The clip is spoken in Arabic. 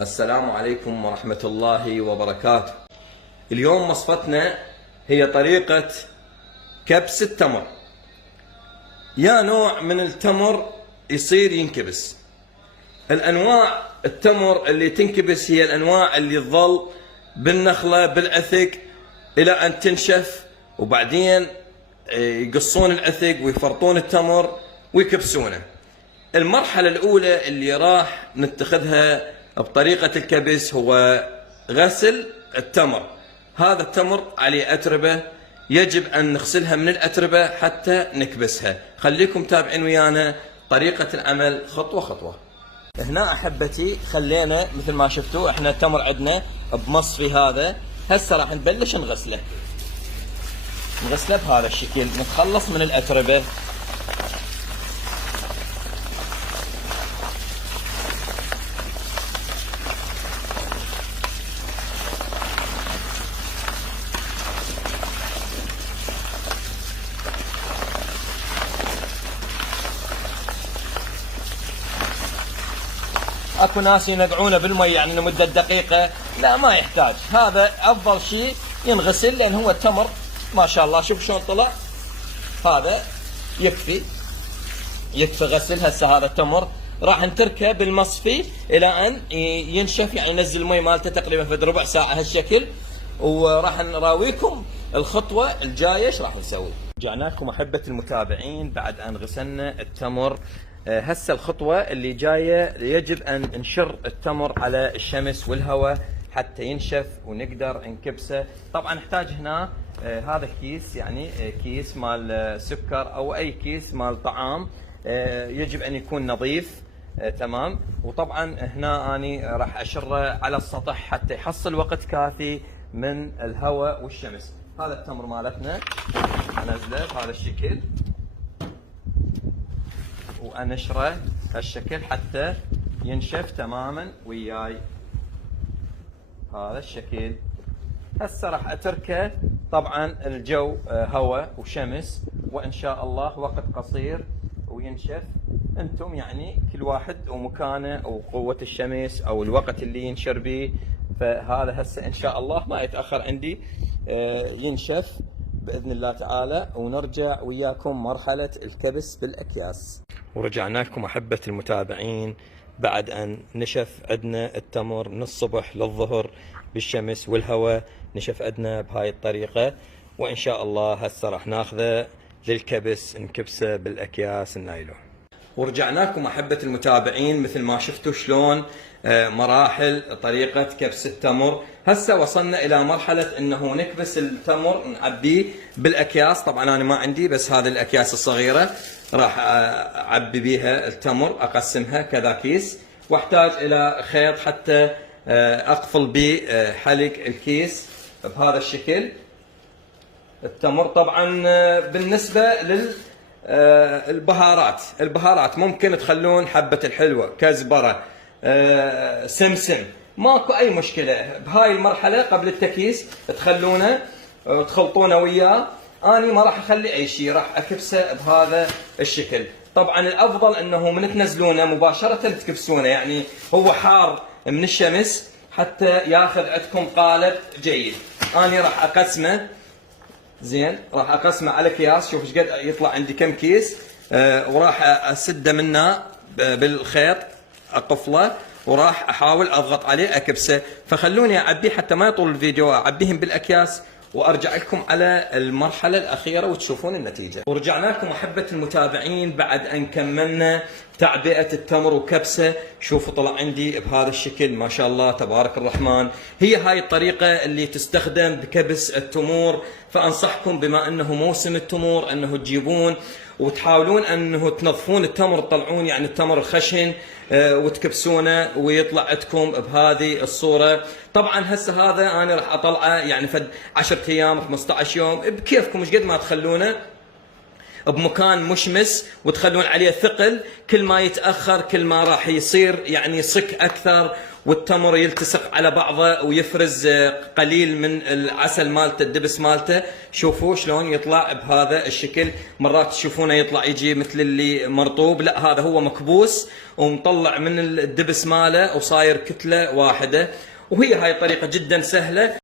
السلام عليكم ورحمة الله وبركاته. اليوم وصفتنا هي طريقة كبس التمر. يا نوع من التمر يصير ينكبس. الأنواع التمر اللي تنكبس هي الأنواع اللي تظل بالنخلة بالعثق إلى أن تنشف، وبعدين يقصون العثق ويفرطون التمر ويكبسونه. المرحلة الأولى اللي راح نتخذها بطريقة الكبس هو غسل التمر. هذا التمر عليه أتربة، يجب أن نغسلها من الأتربة حتى نكبسها. خليكم تابعين ويانا طريقة العمل خطوة خطوة. هنا أحبتي خلينا مثل ما شفتوا احنا التمر عندنا بمصفي هذا. هسه راح نبلش نغسله بهذا الشكل، نتخلص من الأتربة. اكو ناس ينقعونه بالمي يعني لمدة دقيقة، لا ما يحتاج، هذا افضل شيء ينغسل لان هو التمر ما شاء الله شوف شلون طلع. هذا يكفي غسل. هسه هذا التمر راح نتركه بالمصفي الى ان ينشف، يعني ينزل المي مالته تقريبا في ربع ساعة هالشكل، وراح نراويكم الخطوة الجاية ايش راح نسوي. رجعنا لكم احبة المتابعين بعد ان غسلنا التمر. هسه الخطوة اللي جاية يجب أن نشر التمر على الشمس والهواء حتى ينشف ونقدر نكبسه. طبعا نحتاج هنا هذا الكيس، يعني كيس مال سكر أو أي كيس مال طعام، يجب أن يكون نظيف تمام. وطبعا هنا أني راح أشره على السطح حتى يحصل وقت كافي من الهواء والشمس. هذا التمر مالتنا نزله بهذا الشكل وأنشره هالشكل حتى ينشف تماما وياي هذا الشكل. هسه راح اتركه، طبعا الجو هواء وشمس وان شاء الله وقت قصير وينشف. انتم يعني كل واحد ومكانه وقوة الشمس او الوقت اللي ينشر به، فهذا هسه ان شاء الله ما يتأخر عندي ينشف بإذن الله تعالى، ونرجع وياكم مرحلة الكبس بالأكياس. ورجعنا لكم أحبة المتابعين بعد أن نشف عندنا التمر من الصبح للظهر بالشمس والهواء، نشف عندنا بهاي الطريقة، وإن شاء الله هسه راح ناخذه للكبس نكبسه بالأكياس النايلون. ورجعنا لكم أحبة المتابعين مثل ما شفتوا شلون مراحل طريقة كبس التمر. هسه وصلنا إلى مرحلة أنه نكبس التمر نعبيه بالأكياس. طبعا أنا ما عندي بس هذه الأكياس الصغيرة راح أعبي بيها التمر، أقسمها كذا كيس، واحتاج إلى خيط حتى أقفل به حلق الكيس بهذا الشكل. التمر طبعا بالنسبة البهارات ممكن تخلون حبة الحلوة، كزبرة، سمسم، ماكو اي مشكلة. بهاي المرحلة قبل التكييس تخلونه وتخلطونه وياه. اني ما راح اخلي اي شيء، راح اكبسه بهذا الشكل. طبعا الافضل انه من تنزلونه مباشرة تكبسونه، يعني هو حار من الشمس حتى ياخذ عندكم قالب جيد. اني راح اقسمه زين، راح اقسمه على اكياس. شوف ايش قد يطلع عندي كم كيس، وراح اسده منه بالخيط اقفله، وراح احاول اضغط عليه اكبسه. فخلوني اعبيه حتى ما يطول الفيديو، اعبيهم بالاكياس وارجع لكم على المرحله الاخيره وتشوفون النتيجه. ورجعنا لكم احبه المتابعين بعد ان كملنا تعبئه التمر وكبسه. شوفوا طلع عندي بهذا الشكل ما شاء الله تبارك الرحمن. هي هاي الطريقه اللي تستخدم بكبس التمور، فانصحكم بما انه موسم التمور انه تجيبون وتحاولون انه تنظفون التمر، تطلعون يعني التمر الخشن وتكبسونه ويطلع عندكم بهذه الصوره. طبعا هسه هذا انا راح اطلعه يعني فد 10 ايام 15 يوم بكيفكم، ايش قد ما تخلونه بمكان مشمس وتخلون عليه ثقل. كل ما يتاخر كل ما راح يصير يعني صك اكثر والتمر يلتصق على بعضه ويفرز قليل من العسل مالته، الدبس مالته. شوفوا شلون يطلع بهذا الشكل. مرات تشوفونه يطلع يجي مثل اللي مرطوب، لا هذا هو مكبوس ومطلع من الدبس ماله وصاير كتلة واحدة. وهي هاي طريقة جدا سهلة.